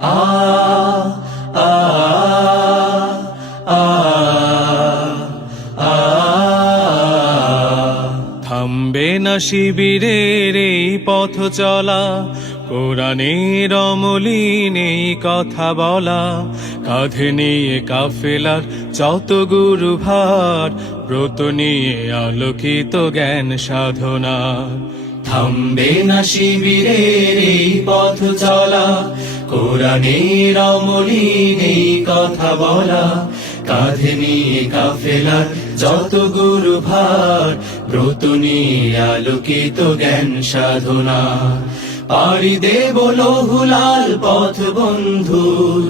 আ আ আ আ থামবে না শিবিরের এই পথ চলা, কোরআনের অমলিন এই কথা বলা, কাঁধে নিয়ে কাফেলার যত গুরু ভার, ব্রত নিয়ে আলোকিত জ্ঞান সাধনা। থামবে না শিবিরের এই পথ চলা, কোরআনের অমলিন এই কথা বলা, কাঁধে নিয়ে কাফেলার যত গুরু ভার, ব্রত নিয়ে আলোকিত জ্ঞান সাধনা। পাড়ি দেব লৌহুলাল পথ বন্ধুর,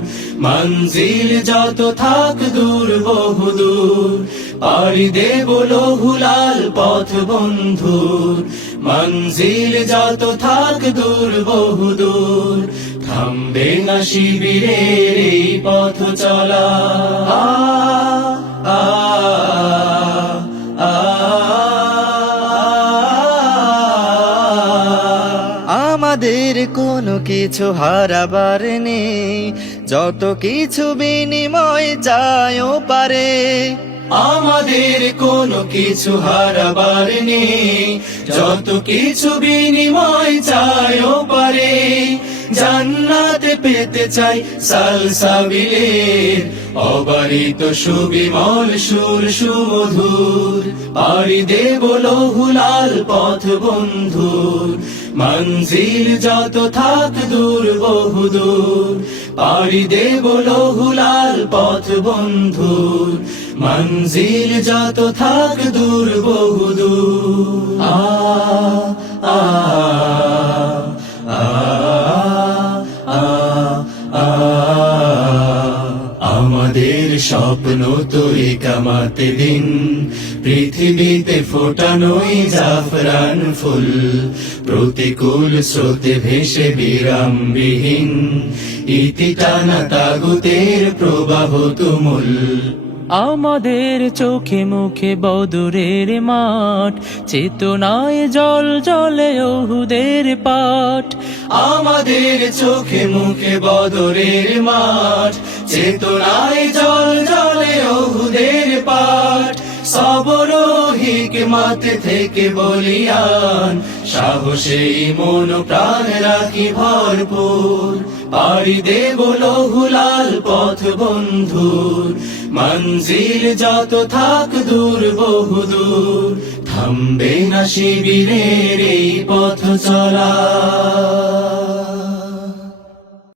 মঞ্জিল যত থাক দূর বহুদূর। পাড়ি দেব লৌহুলাল পথ বন্ধুর, মঞ্জিল যত থাক দূর বহুদূর। থামবে না শিবিরের এই পথ চলা। আ আ আ আমাদের কোনো কিছু হারাবার নেই, যত কিছু বিনিময় চাইও পারে। আমাদের কোনো কিছু হারাবার নেই, যত কিছু বিনিময় চাইও পারে। জান্নাতে পেতে চাই সালসাবিলের অবারিত সুবিমল সুর সুমধুর। পাড়ি দেব লৌহুলাল পথ বন্ধুর, মঞ্জিল যত থাক দূর বহুদূর। পাড়ি দেব লৌহুলাল পথ বন্ধুর, মঞ্জিল যত থাক দূর বহুদূর। আ আ আ আ আ আমাদের স্বপ্ন তো একামাতে দিন, পৃথিবীতে ফোটানোই জাফরান ফুল। প্রতিকূল স্রোতে ভেসে বিরামবিহীন, ইতি টানা তাগুতের প্রবাহ তুমুল। আমাদের চোখে মুখে বদরের মাঠ, চেতনায় জল জলে ওহুদের পাঠ। আমাদের চোখে মুখে বদরের মাঠ, চেতনায় জল জলে ওহুদের পাঠ। সবর হিকমত থেকে বলিয়ান, সাহসে মন প্রাণ রাখি ভরপুর। পাড়ি দেব লৌহুলাল পথ বন্ধুর, মঞ্জিল যত থাক দূর বহুদূর। থামবে না শিবিরের এই পথ চলা।